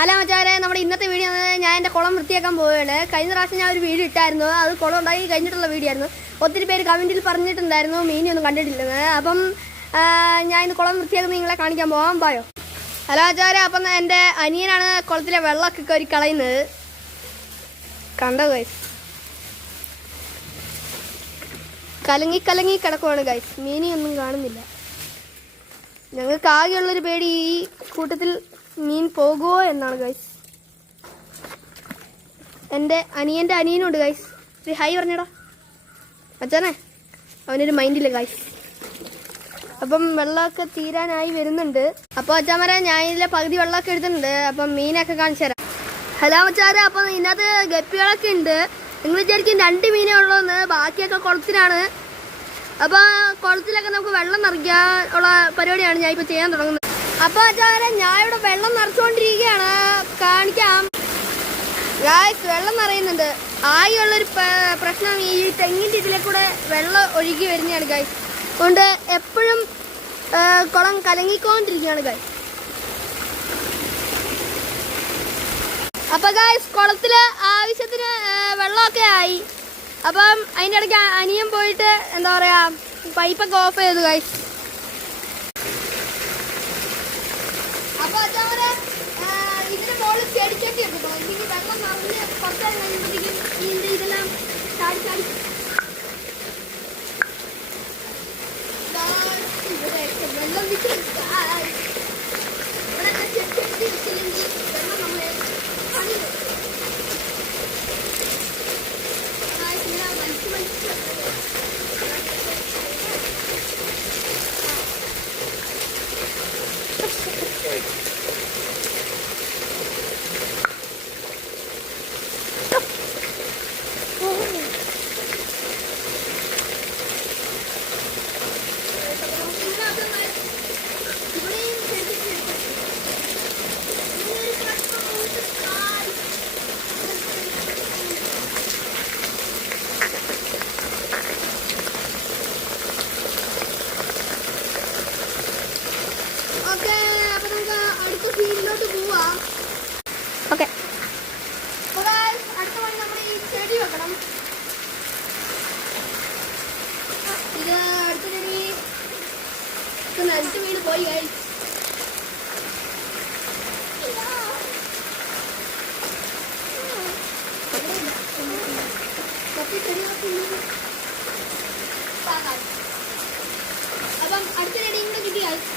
Hello മച്ചാരെ, നമ്മുടെ ഇന്നത്തെ video ഞാൻ എൻ്റെ കുളം വൃത്തിയാക്കാൻ പോവുകയാണ്. കഴിഞ്ഞ പ്രാവശ്യം ഞാൻ ഒരു വീഡിയോ ഇട്ടായിരുന്നു. അത് കുളം ഉണ്ടാക്കി കഴിഞ്ഞിട്ടുള്ള വീഡിയോ ആയിരുന്നു. ഒത്തിരി പേര് കമൻറ്റിൽ പറഞ്ഞിട്ടുണ്ടായിരുന്നു മീനൊന്നും കണ്ടിട്ടില്ലെന്ന്. അപ്പം ഞാൻ ഇന്ന് കുളം വൃത്തിയാക്കുന്നത് നിങ്ങളെ കാണിക്കാൻ പോകാൻ പോയോ. ഹലോ മച്ചാരെ, അപ്പം എൻ്റെ അനിയനാണ് കുളത്തിലെ വെള്ളമൊക്കെ കോരി കളയുന്നത്. കണ്ടോ ഗൈസ്, കലങ്ങി കലങ്ങി കിടക്കുവാണ് ഗൈസ്. മീനിയൊന്നും കാണുന്നില്ല. ഞങ്ങൾക്ക് ആകെയുള്ളൊരു പേടി ഈ കൂട്ടത്തിൽ മീൻ പോകുമോ എന്നാണ് ഗൈസ്. എൻ്റെ അനിയൻ്റെ അനിയനുണ്ട് ഗൈസ്. ഒരു ഹൈ പറഞ്ഞടാ അച്ഛനെ. അവനൊരു മൈൻഡില്ല ഗൈസ്. അപ്പം വെള്ളമൊക്കെ തീരാനായി വരുന്നുണ്ട്. അപ്പോൾ അച്ഛാമരെ ഞാൻ ഇതിലെ പകുതി വെള്ളമൊക്കെ എടുത്തിട്ടുണ്ട്. അപ്പം മീനൊക്കെ കാണിച്ചു തരാം. ഹലോ അച്ഛാരെ, അപ്പം ഇതിനകത്ത് ഗപ്പികളൊക്കെ ഉണ്ട്. നിങ്ങൾ വിചാരിക്കും 2 മീനേ ഉള്ളൂന്ന്. ബാക്കിയൊക്കെ കുളത്തിലാണ്. അപ്പം കുളത്തിലൊക്കെ നമുക്ക് വെള്ളം നിറയ്ക്കാൻ ഉള്ള പരിപാടിയാണ് ഞാൻ ഇപ്പോൾ ചെയ്യാൻ തുടങ്ങുന്നത്. അപ്പോൾ അച്ഛാരെ, ഞാൻ ഇവിടെ വെള്ളം നിറച്ചുകൊണ്ടിരിക്കുകയാണ്. കാണിക്കാം ഗായ്സ്. വെള്ളം നിറയുന്നുണ്ട്. ആകെയുള്ളൊരു പ്രശ്നം ഈ തെങ്ങിൻ്റെ ഇതിലെ കൂടെ വെള്ളം ഒഴുകി വരുന്നതാണ് ഗായ്സ്. അതുകൊണ്ട് എപ്പോഴും കുളം കലങ്ങിക്കൊണ്ടിരിക്കുകയാണ് ഗായ്സ്. അപ്പോൾ ഗായ്സ്, കുളത്തിൽ ആവശ്യത്തിന് വെള്ളമൊക്കെ ആയി. അപ്പം അതിൻ്റെ ഇടയ്ക്ക് അനിയൻ പോയിട്ട് എന്താ പറയുക, പൈപ്പൊക്കെ ഓഫ് ചെയ്തു ഗായ്സ്. അപ്പോൾ അച്ഛാവരെ ഇതിന് മുകളിൽ ചെടിച്ചട്ടി എടുക്കും. ഇതിന് വെള്ളം നിറഞ്ഞ് കുറച്ച് കഴിയുമ്പോഴത്തേക്കും ഇതിൻ്റെ ഇതെല്ലാം ചാടി ചാടി വെള്ളം ഇവിടെ ചെടി വെച്ചില്ലെങ്കിൽ വെള്ളം നമ്മളെ പണി ഓക്കെ. അടുത്ത പണി നമ്മൾ ഈ ചെടി വെക്കണം. ഇത് അടുത്ത ചെടി നനച്ച് വീണ് പോയി ഗൈസ്. അപ്പം അടുത്ത ചെടിയും കൂടെ കിട്ടി ഗൈസ്.